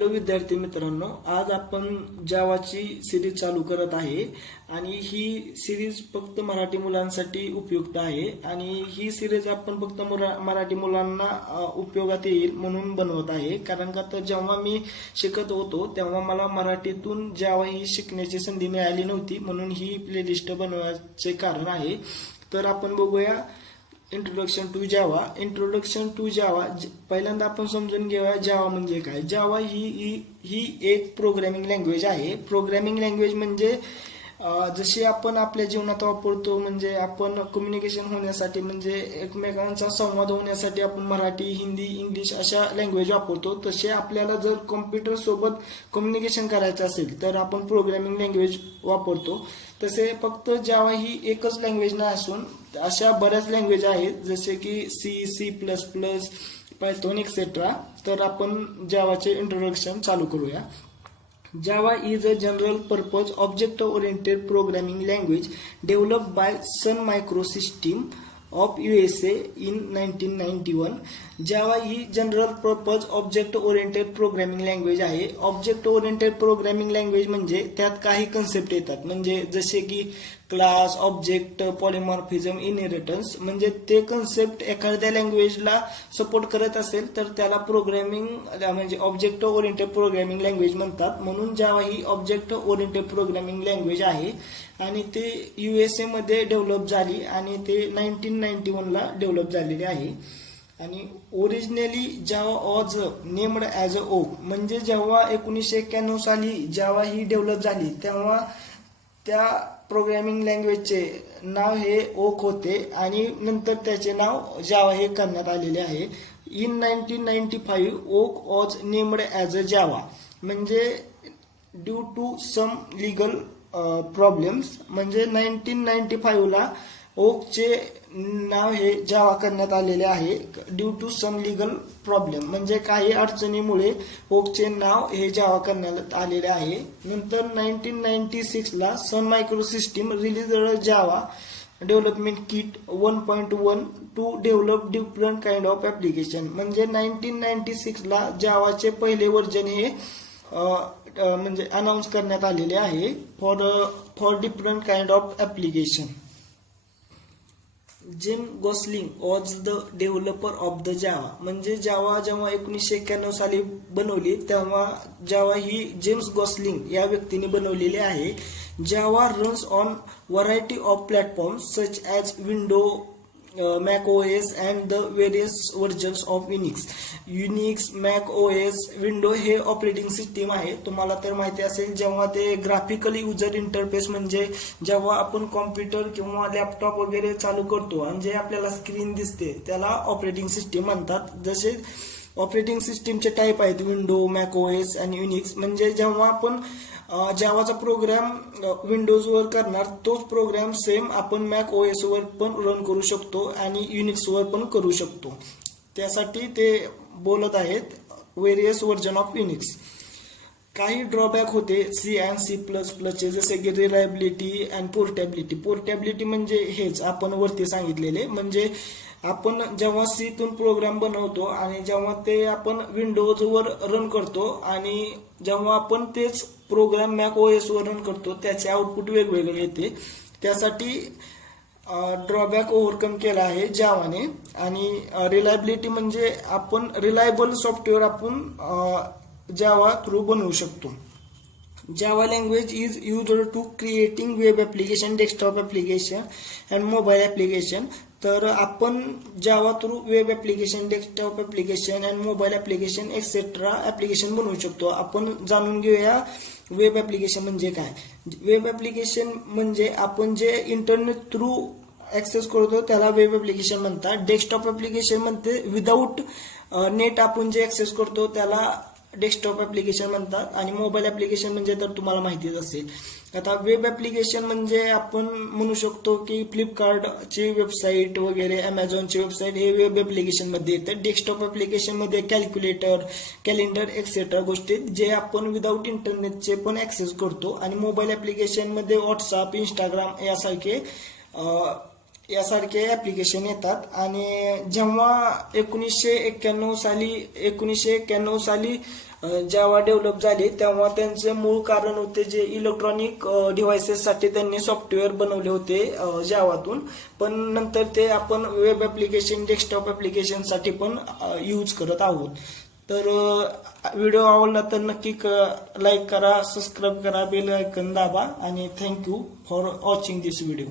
Hello विद्यार्थी मित्रांनो, आज आपण जावाची सिरीज चालू करत आहे आणि ही सिरीज फक्त मराठी मुलांसाठी उपयुक्त आहे आणि ही सिरीज आपण फक्त मराठी मुलांना उपयोगात येईल म्हणून बनवत आहे. कारण का तर जेव्हा मी शिकत होतो तेव्हा मला मराठीतून जावा ही शिकण्याची संधी मिळाली नव्हती, म्हणून ही प्लेलिस्ट बनवायचे कारण आहे. तर आपण बघूया इंट्रोडक्शन टू जावा. पहिल्यांदा आपण समजून घेऊया जावा म्हणजे काय. जावा ही एक प्रोग्रामिंग लँग्वेज आहे. प्रोग्रामिंग लँग्वेज म्हणजे जशी आपण आपल्या जीवनात वापरतो, म्हणजे आपण कम्युनिकेशन होण्यासाठी, म्हणजे एकमेकांचा संवाद होण्यासाठी आपण मराठी, हिंदी, इंग्लिश अशा लँग्वेज वापरतो. तसे आपल्याला जर कॉम्प्युटर सोबत कम्युनिकेशन करायचं असेल तर आपण प्रोग्रामिंग लँग्वेज वापरतो. तसे फक्त जावा ही एकच लँग्वेज नाही असून अशा बऱ्याच लँग्वेज आहेत, जसे की C++, पायथॉन एक्सेट्रा. तर आपण जावाचे इंट्रोडक्शन चालू करूया. Java is a general purpose object oriented programming language developed by Sun Microsystems of USA in 1991. Java he general purpose object oriented programming language आहे. ऑब्जेक्ट ओरिएंटेड प्रोग्रामिंग लँग्वेज म्हणजे त्यात काही concept येतात, म्हणजे जसे की क्लास, ऑब्जेक्ट, पॉलिमॉर्फिझम, इनहेरिटन्स. म्हणजे ते कन्सेप्ट एखाद्या लँग्वेजला सपोर्ट करत असेल तर त्याला प्रोग्रामिंग म्हणजे ऑब्जेक्ट ओरिएंटेड प्रोग्रामिंग लँग्वेज म्हणतात. म्हणून जावा ही ऑब्जेक्ट ओरिएंटेड प्रोग्रामिंग लँग्वेज आहे आणि ते USA मध्ये डेव्हलप झाली आणि ते 1991ला डेव्हलप झालेले आहे. आणि originally Java was named as a oak. म्हणजे जेव्हा 1991 साली जावा ही डेव्हलप झाली तेव्हा त्या प्रोग्रामिंग लँग्वेजचे नाव हे ओक होते आणि नंतर त्याचे नाव जावा हे करण्यात आलेले आहे. In 1995 Oak was named as a Java. म्हणजे due to some legal problems. म्हणजे 1995ला ओकचे नाव हे जावा करण्यात आलेले आहे due to some legal problem. म्हणजे काही अडचणीमुळे ओकचे नाव हे जावा करण्यात आलेले आहे. नंतर 1996ला Sun Microsystem release Java development kit 1.1 to develop different kind of application. म्हणजे 1996ला जावाचे पहिले व्हर्जन हे म्हणजे अनाऊन्स करण्यात आलेले आहे for different kind of application. James Gosling was the developer of the Java. म्हणजे जावा जेव्हा 1991 साली बनवली तेव्हा जावा ही जेम्स गॉसलिंग या व्यक्तीने बनवलेली आहे. Java runs on variety of platforms such as window, Mac OS and the various versions of Unix, Mac OS, window हे ऑपरेटिंग सिस्टीम आहे. तुम्हाला तर माहिती असेल, जेव्हा ते ग्राफिकली युजर इंटरफेस म्हणजे जेव्हा आपण कॉम्प्युटर किंवा लॅपटॉप वगैरे चालू करतो आणि जे आपल्याला स्क्रीन दिसते त्याला ऑपरेटिंग सिस्टीम म्हणतात. जसे ऑपरेटिंग सिस्टीमचे टाईप आहेत विंडो, मॅक ओएस आणि युनिक्स. म्हणजे जेव्हा आपण जावाचा प्रोग्राम विंडोजवर करणार तोच प्रोग्राम सेम आपण मॅक ओएस वर पण रन करू शकतो आणि युनिक्सवर पण करू शकतो. त्यासाठी ते बोलत आहेत व्हेरियस व्हर्जन ऑफ युनिक्स. काही ड्रॉबॅक होते C++चे, जसे की रिलायबिलिटी अँड पोर्टेबिलिटी. पोर्टेबिलिटी म्हणजे हेच आपण वरती सांगितलेले. म्हणजे आपण जेव्हा सीतून प्रोग्राम बनवतो आणि जेव्हा ते आपण विंडोजवर रन करतो आणि जेव्हा आपण तेच प्रोग्राम मॅक ओएस वर रन करतो त्याचे आउटपुट वेगवेगळे येते. त्यासाठी ड्रॉबॅक ओव्हरकम केला आहे जावाने. आणि रिलायबिलिटी म्हणजे आपण रिलायबल सॉफ्टवेअर आपण जावा थ्रू बनवू शकतो. Java language is used to creating web application, desktop application and mobile application. तर आपण Java through web application, desktop application and mobile application etcetera application बनवू शकतो. आपण जाणून घेऊया वेब ऍप्लिकेशन म्हणजे काय. वेब ऍप्लिकेशन म्हणजे आपण जे इंटरनेट थ्रू ऍक्सेस करतो त्याला वेब ऍप्लिकेशन म्हणतात. डेस्कटॉप ऍप्लिकेशन म्हणते विदाऊट नेट आपण जे ऍक्सेस करतो त्याला डेस्कटॉप ऍप्लिकेशन म्हणतात. आणि मोबाईल ऍप्लिकेशन म्हणजे तर तुम्हाला माहितीच असेल. आता वेब ऍप्लिकेशन म्हणजे आपण म्हणू शकतो की फ्लिपकार्टची वेबसाईट वगैरे, अमेझॉनची वेबसाईट हे वेब ऍप्लिकेशन मध्ये येतात. डेस्कटॉप ऍप्लिकेशन मध्ये कॅल्क्युलेटर, कॅलेंडर एक्सेट्रा गोष्टी जे आपण विदाऊट इंटरनेटचे पण ऍक्सेस करतो. आणि मोबाईल ऍप्लिकेशन मध्ये व्हॉट्सअप, इंस्टाग्राम यासारखे यासारखे ऍप्लिकेशन येतात. आणि जेव्हा 1991 साली जावा डेव्हलप झाले तेव्हा त्यांचे मूळ कारण होते जे इलेक्ट्रॉनिक डिव्हायसेससाठी त्यांनी सॉफ्टवेअर बनवले होते जावातून, पण नंतर ते आपण वेब ऍप्लिकेशन, डेस्कटॉप ऍप्लिकेशन साठी पण यूज करत आहोत. तर व्हिडिओ आवडला तर नक्की लाईक करा, सबस्क्राईब करा, बेल आयकॉन दाबा आणि thank you for watching this video.